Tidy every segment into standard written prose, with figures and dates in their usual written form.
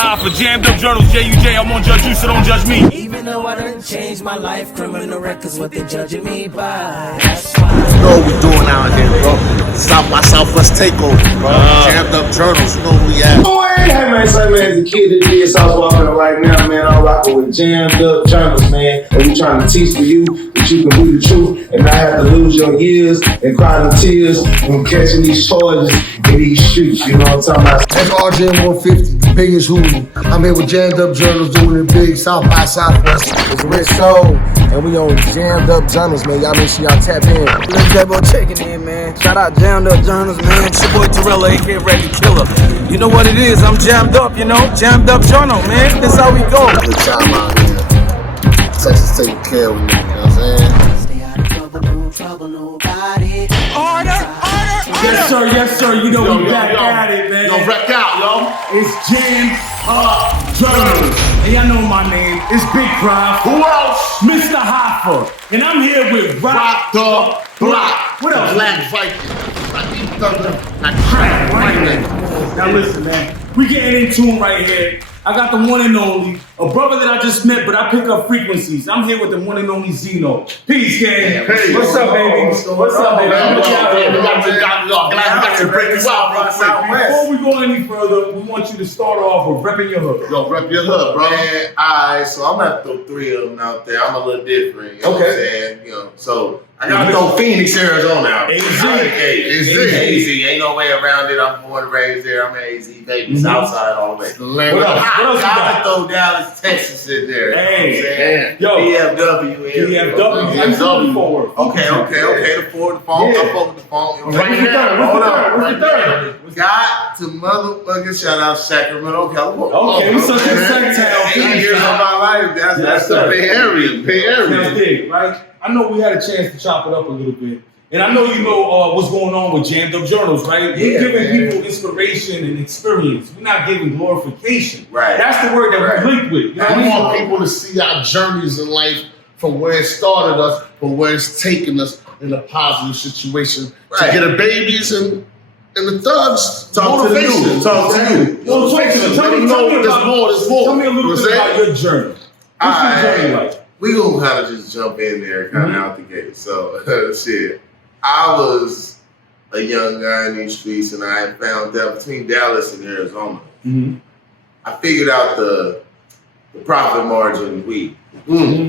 High for jammed up journals, JUJ, I won't judge you, so don't judge me. Even though I done changed my life, criminal record's what they judging me by. That's why. You know what we doing out here, bro. South by Southwest takeover, bro. Jammed up journals, you know who we at. Hey man, so man, as a kid that did South Walking right now, man, I'm rocking with jammed up journals, man. And we trying to teach to you that you can be the truth and not have to lose your years and cry the tears when catching these charges in these streets. You know what I'm talking about? That's RJ 150, the biggest hoodie. I'm here with jammed up journals doing it big, South by Southwest. It's Rich Soul, and we on jammed up journals, man. Y'all make sure y'all tap in. Little J-Bo checking in, man. Shout out jammed up journals, man. It's your boy Terrell, aka Reggie Killer. You know what it is, I'm jammed up, you know? Jammed up journal, man. That's how we go. Good time out here. Texas taking care of me, you know what I'm saying? Stay out of trouble, no trouble, nobody. Order. Yes, sir. You know we back at it, man. Yo, wreck out, yo. It's jammed up journals. And y'all know my name. It's Big Prof. Who else? Mr. Hoffa. And I'm here with Rock the Block. What else? Black Viking. Like crack, right? Now listen, man. We getting into him right here. I got the one and only, a brother that I just met, but I pick up frequencies. I'm here with the one and only Zeelo. Peace, gang. Hey, what's up, baby? What's up, baby? Before we go any further, we want you to start off with repping your hood. Yo, rep your hood, bro. Man, alright, so I'm gonna throw 3 of them out there. I'm a little different, you know what I'm saying? You know, so I gotta throw Phoenix, Arizona out. AZ. AZ. Ain't no way around it. I'm born and raised there. I'm an AZ baby, Southside all the way. What else? I gotta throw Dallas, Texas in there. Hey, yo, DFW. DFW. Forward. Okay. The phone. I fuck with the phone. Right here. Hold on. We got to motherfucking shout out Sacramento, California. Okay, we such a Sacktown. 8 years of my life. That's the Bay Area. That's big, right? I know we had a chance to chop it up a little bit. And I know you know what's going on with jammed up journals, right? We're giving people inspiration and experience. We're not giving glorification. Right. That's the word that we link with. You know We want people to see our journeys in life from where it started us, from where it's taken us in a positive situation to get the babies and the thugs. Talk to you. Tell me a little bit about your journey. What's your journey like? We gonna kind of just jump in there, kind of out the gate. So, shit. I was a young guy in these streets, and I had found that between Dallas and Arizona, I figured out the profit margin in weed.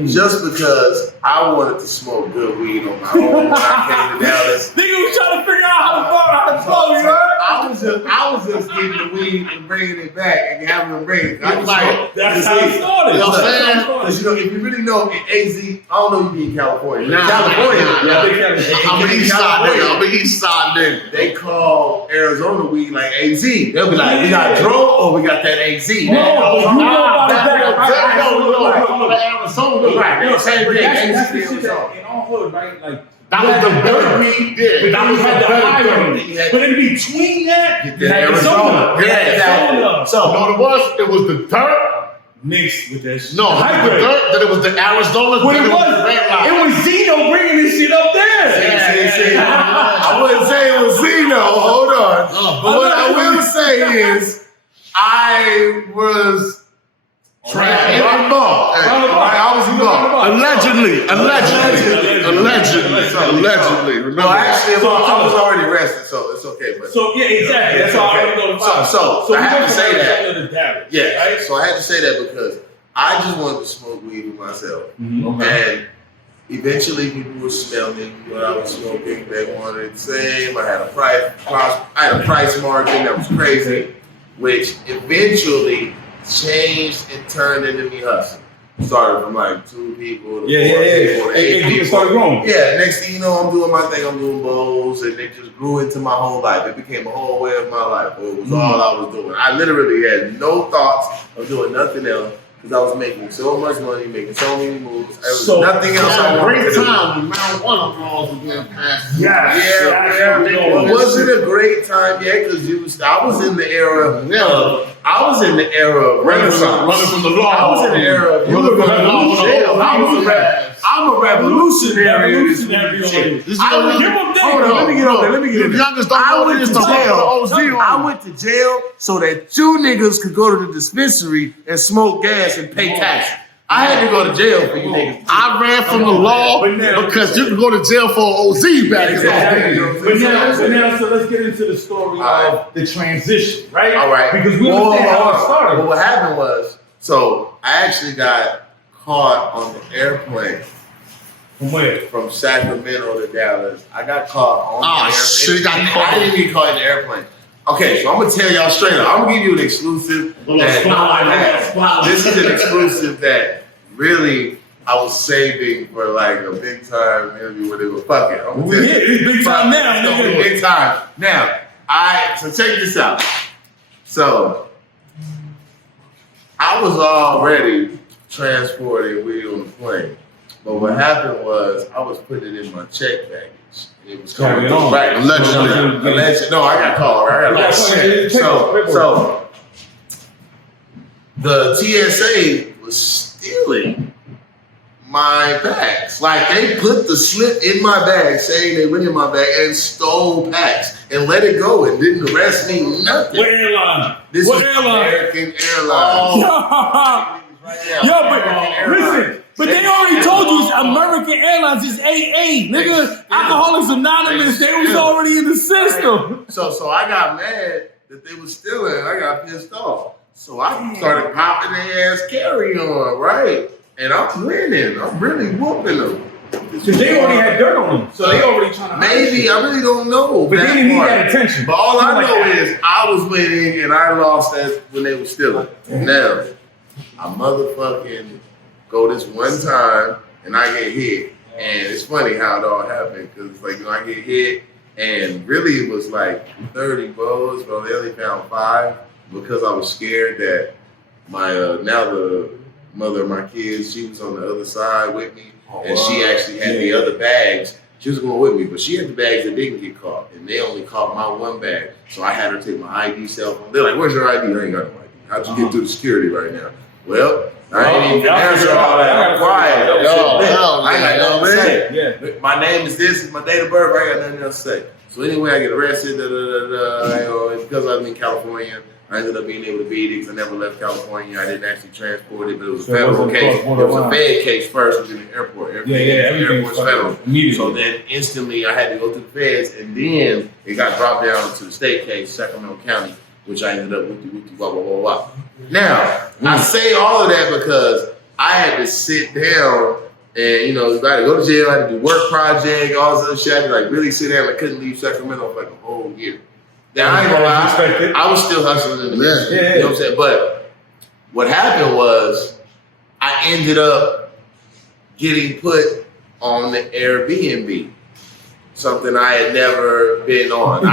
Just because I wanted to smoke good weed on my own when I came to Dallas. Nigga was trying to figure out how to flow, you know? I was just getting the weed and bringing it back and having them bring it. I was like, that's how it started. You know what I'm saying? You know, if you really know, in AZ, I don't know you be in California. California. I'm an East Side nigga. They call Arizona weed like AZ. They'll be like, we got Dro or we got that AZ. You know about Arizona, right? That's the shit that in our hood, right? Like that was the better weed. But that was the better. But in between that, you had Arizona. Yeah. So you know what it was? It was the dirt mixed with that shit. No, it was the dirt. Then it was the Arizona. What it was Zeelo bringing this shit up there. I wouldn't say it was Zeelo. Hold on. But what I will say is, I was. I was involved. Allegedly. No, actually, I was already arrested, so it's okay. But so yeah, exactly. That's all I know about. So I had to say that. Yeah, right? So I had to say that because I just wanted to smoke weed for myself, and eventually people would smell me when I was smoking. They wanted the same. I had a price margin that was crazy, which eventually changed and turned into me hustling. Started from like 2 people to 4 people to 8 people. Started growing. Yeah, next thing you know, I'm doing my thing, I'm doing bowls, and it just grew into my whole life. It became a whole way of my life. It was all I was doing. I literally had no thoughts of doing nothing else because I was making so much money, making so many moves. There was nothing else I wanted to do. Time when marijuana laws were being passed. Yeah. Was it a great time? Yeah, because I was in the era of Renaissance. Running from the law. I was in the era of I I'm a revolutionary in this shit. I went, Give him that. hold on, Let me get on there. Let me get in The there. youngest don't I know what went it is to to hold the jail. OZ I on. went to jail so that you niggas could go to the dispensary and smoke gas and pay taxes. I had to go to jail for you niggas. I ran from the law But now- because you can go to jail for OZ back in the day. But now, so let's get into the story of the transition, right? All right. Because we understand how it started. Well, what happened was, so I actually got caught on the airplane From where? from Sacramento to Dallas. I got caught on the airplane. shit, you got caught. I didn't get caught in the airplane. Okay, so I'm gonna tell y'all straight up. I'm gonna give you an exclusive. This is an exclusive that really I was saving for like a big time interview where they were fucking. I'm gonna tell you. It's big time now, It's gonna be nigga. big time. Now, so check this out. So I was already transporting weed on the plane. But what happened was I was putting it in my check baggage. It was coming Carry on. right. Allegedly. No, I got called. I got Yeah, shit. So the TSA was stealing my bags. Like they put the slip in my bag saying they went in my bag and stole packs and let it go and didn't arrest me, nothing. What airline? This What is airline? American Airlines. Yo, but listen, but they already told you it's American Airlines is AA, nigga. Alcoholics Anonymous, they was already in the system. So I got mad that they were stealing. I got pissed off. So I started popping their ass carry on, right? And I'm winning. I'm really whooping them. Because they already had dirt on them. So they already trying to Maybe, I really don't know. But they that didn't need part. that attention. But all I Like know that. is I was winning and I lost as when they were stealing. Now, I motherfucking go this one time and I get hit. And it's funny how it all happened because, like, you know, I get hit and really it was like 30 bows, but they only found 5 because I was scared that my, now the mother of my kids, she was on the other side with me and she actually had the other bags. She was going with me, but she had the bags that didn't get caught and they only caught my one bag. So I had her take my ID cell phone. They're like, where's your ID? I ain't got no ID. How'd you get through the security right now? Well, I ain't even answer all that. I'm quiet. I ain't got nothing to say. Yeah. My name is this, is my date of birth, I got nothing else to say. So anyway, I get arrested, and because I was in California, I ended up being able to beat it because I never left California. I didn't actually transport it, but it was a federal case. It was a Fed case first, it was in the airport. Everything was federal. So then instantly I had to go to the feds, and then it got dropped down to the state case, Sacramento County, which I ended up with blah, blah, blah, blah. Now, I say all of that because I had to sit down and, you know, I had to go to jail, I had to do work project, all this other shit. I had to like really sit down. I couldn't leave Sacramento for like a whole year. Now, I ain't gonna lie, I was still hustling in the business. You know what I'm saying? But what happened was I ended up getting put on the Airbnb. Something I had never been on.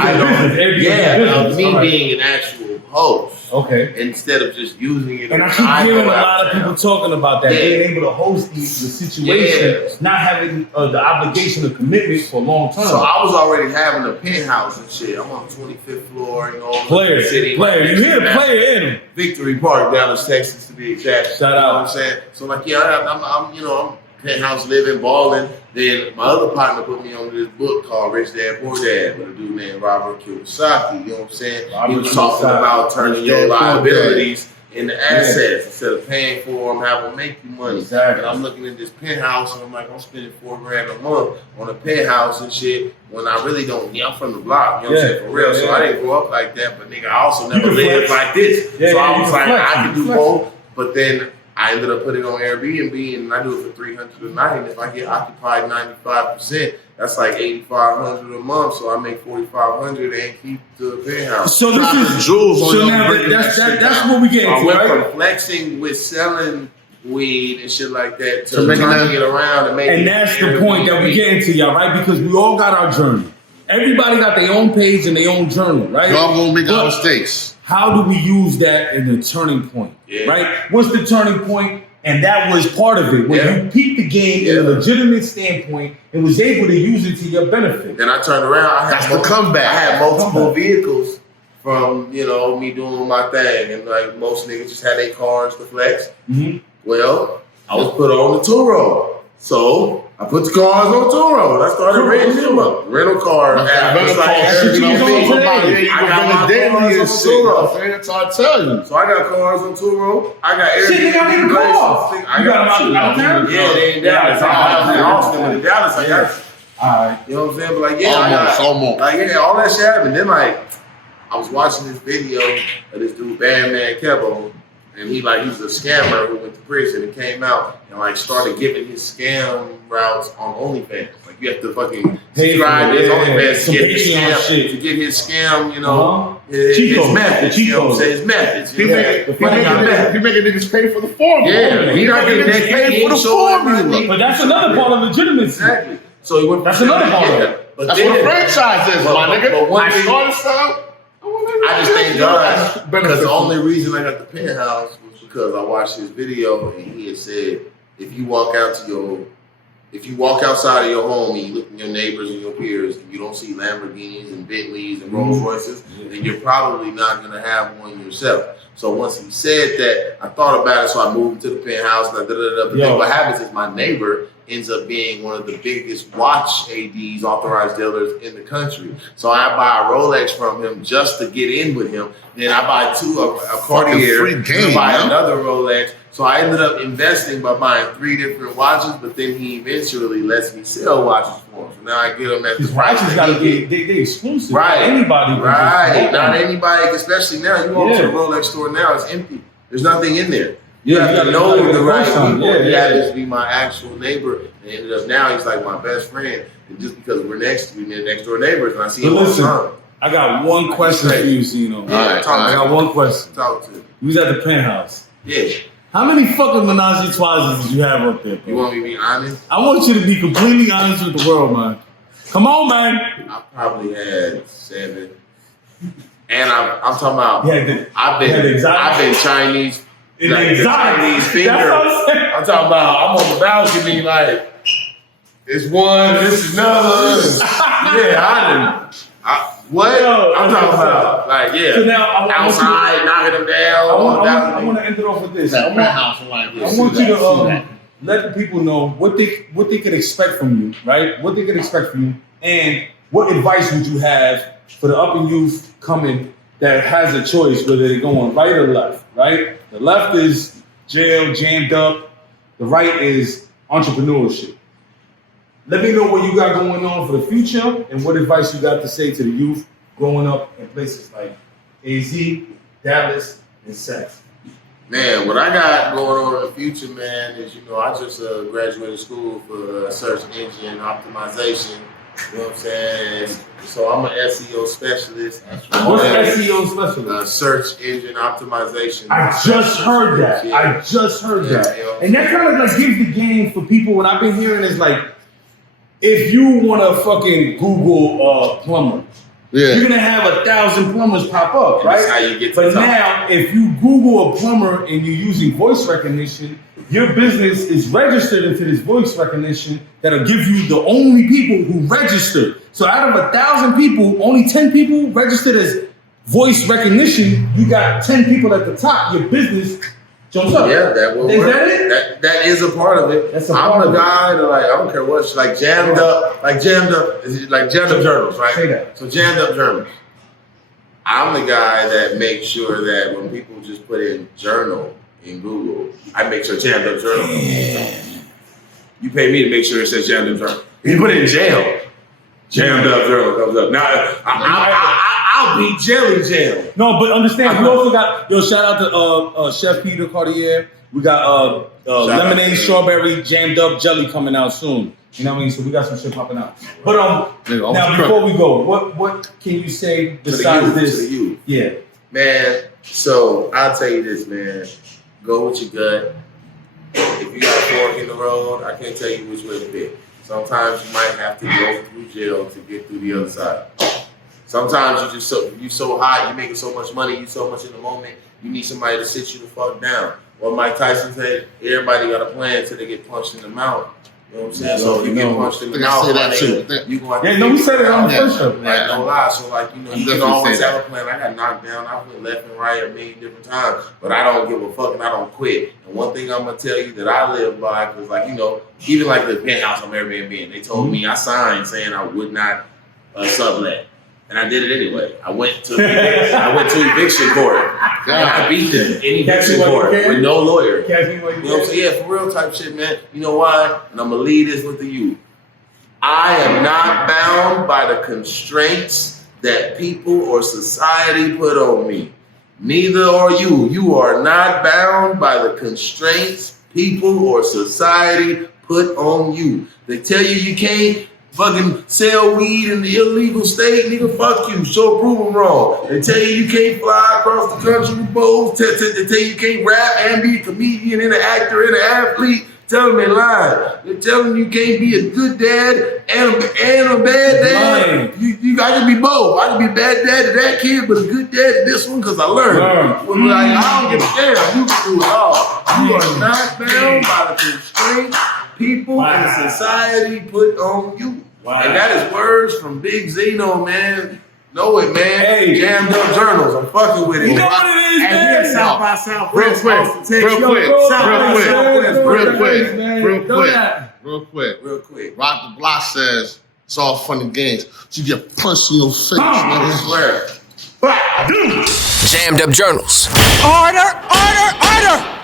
Me being an actual host. Okay. Instead of just using it. And I keep hearing a lot of people talking about that. Being able to host the situation, not having the obligation of commitment for a long time. So I was already having a penthouse and shit. I'm on the 25th floor, you know, player, city. Player, you hear the player in him. Victory Park, Dallas, Texas, to be exact. Shout out. You know what I'm saying? So like, I'm penthouse living, balling. Then my other partner put me on this book called Rich Dad Poor Dad with a dude named Robert Kiyosaki. You know what I'm saying? He was talking about turning your liabilities into assets instead of paying for them, have them make you money. Exactly. And I'm looking at this penthouse and I'm like, I'm spending $4,000 a month on a penthouse and shit when I really don't. I'm from the block. You know what I'm saying? For real. So I didn't grow up like that, but nigga, I also never lived like this. So I was like, I can do both. But then I ended up putting it on Airbnb and I do it for $300 a night. And if I get occupied 95%, that's like $8,500 a month. So I make $4,500 and keep the penthouse. So this is jewels on so your now breaking that's that shit that's down. what we get I into, went right? from flexing with selling weed and shit like that to making trying that- to get around and make And it that's the point that we get into, y'all, right? Because we all got our journey. Everybody got their own page and their own journal, right? Y'all gonna make our But mistakes. how do we use that in the turning point, right? What's the turning point? And that was part of it, when you peaked the game in a legitimate standpoint and was able to use it to your benefit. Then I turned around. That's the comeback. I had multiple vehicles from, you know, me doing my thing. And like most niggas just had their cars to flex. Mm-hmm. Well, I was put on the Turo. So I put the cars on Turo. I started renting them up. Rental car. I got my Turo. That's all I tell you. So I got cars on Turo. I got Shit, they got even cars. I got them out of town? Yeah, they in Dallas. I in Austin. In Dallas, I got you. All right. You know what I'm saying? But like, yeah, Almost. Like, yeah, all that shit happened. Then like, I was watching this video of this dude, Bandman Kevo, and he was a scammer who went to prison and came out and like started giving his scam routes on OnlyFans. Like you have to fucking subscribe to his OnlyFans to get his scam, you know, his methods. You know what I'm saying? His methods. He making niggas pay for the formula. Yeah, he not getting paid for the formula. But that's another part of legitimacy. Exactly. So he went. That's another part of it. That's what a franchise is, my nigga. But one thing, started stuff. I just thank God because the only reason I got the penthouse was because I watched his video and he had said if you walk outside of your home and you look at your neighbors and your peers and you don't see Lamborghinis and Bentleys and Rolls Royces, then you're probably not gonna have one yourself. So once he said that, I thought about it, so I moved to the penthouse. But then what happens is my neighbor ends up being one of the biggest watch ADs, authorized dealers in the country. So I buy a Rolex from him just to get in with him. Then I buy a Cartier, and buy another Rolex. So I ended up investing by buying 3 different watches, but then he eventually lets me sell watches for him. So now I get them at the price. Watches gotta be they exclusive. Right. Anybody. Right. Not anybody, especially now. You go to the Rolex store now, it's empty. There's nothing in there. You have to know the right people. He had to be my actual neighbor. And ended up now he's like my best friend. And just because we're next door neighbors and I see him all the time. I got one question for you, Zeelo. I got one question. Talk to me. You was at the penthouse. Yeah. How many fucking menage a trois did you have up there, bro? You want me to be honest? I want you to be completely honest with the world, man. Come on, man. I probably had 7. And I'm talking about I've been Chinese. The Chinese finger. I'm talking about I'm on the balcony like it's one, this is another. What? I'm talking about like So now outside knocking them down. I want to end it off with this. I want you to let the people know what they can expect from you, right? What they can expect from you, and what advice would you have for the up and youth coming that has a choice whether they're going right or left, right? The left is jail, jammed up. The right is entrepreneurship. Let me know what you got going on for the future and what advice you got to say to the youth growing up in places like AZ, Dallas, and Seth. Man, what I got going on in the future, man, is, I just graduated school for search engine optimization. You know what I'm saying? So I'm an SEO specialist. What's SEO specialist? Search engine optimization. I just heard that. Yeah. I just heard that. Yeah. And that kind of like gives the game for people. What I've been hearing is like, if you want to fucking Google plumber, you're gonna have 1,000 plumbers pop up, right? That's how you get to the top. Now, if you Google a plumber and you're using voice recognition, your business is registered into this voice recognition that'll give you the only people who registered. So out of 1,000 people, only 10 people registered as voice recognition. You got 10 people at the top. Your business jumps up. Yeah, that will is work. That it? That is a part of it. I'm a guy that I don't care what's jammed up journals, right? Say that. So jammed up journals. I'm the guy that makes sure that when people just put in journal in Google, I make sure jammed up journal. You pay me to make sure it says jammed up journal. If you put it in jail, jammed up journal comes up. Now I'll be jelly jam. No, but understand, we also got, shout out to Chef Peter Cartier. We got lemonade, strawberry, jammed up jelly coming out soon. You know what I mean? So we got some shit popping out. But now before we go, what can you say besides this? Yeah. Man, so I'll tell you this, man. Go with your gut. If you got a fork in the road, I can't tell you which way to pick. Sometimes you might have to go through jail to get through the other side. Sometimes you so hot, you making so much money, you so much in the moment, you need somebody to sit you the fuck down. Or Mike Tyson said, everybody got a plan until they get punched in the mouth. You know what I'm saying? So you get punched in the I think I mouth. say that nigga, too. You gonna have to Yeah, no, we said it on the Yeah. first show. Like, no lie. So, like, you know, you can definitely always say have a plan. I got knocked down. I went left and right a million different times, but I don't give a fuck and I don't quit. And one thing I'm gonna tell you that I live by, because, like, you know, even like the penthouse on Airbnb, and they told me I signed saying I would not sublet, and I did it anyway. I went to eviction court, and I beat them in eviction court with no lawyer. You know what I'm saying? Yeah, for real type shit, man. You know why? And I'm gonna leave this with the youth. I am not bound by the constraints that people or society put on me. Neither are you. You are not bound by the constraints people or society put on you. They tell you you can't fucking sell weed in the illegal state, nigga, fuck you. So prove them wrong. They tell you you can't fly across the country with bows. They tell you you can't rap and be a comedian and an actor and an athlete. Tell them they lying. They're telling you can't be a good dad and a bad dad. I can be both. I can be a bad dad to that kid, but a good dad to this one because I learned. Well, like, I don't give a damn. You can do it all. You are not bound by the constraints people and society put on you. And that is words from Big Zeelo, man. Know it, man. Hey. Jammed Up Journals. I'm fucking with it. You know what it is, and man. here, South by Southwest. Real quick. Rock the Block says it's all fun and games. You get punched in your face, nigga. I swear. Jammed Up Journals. Order!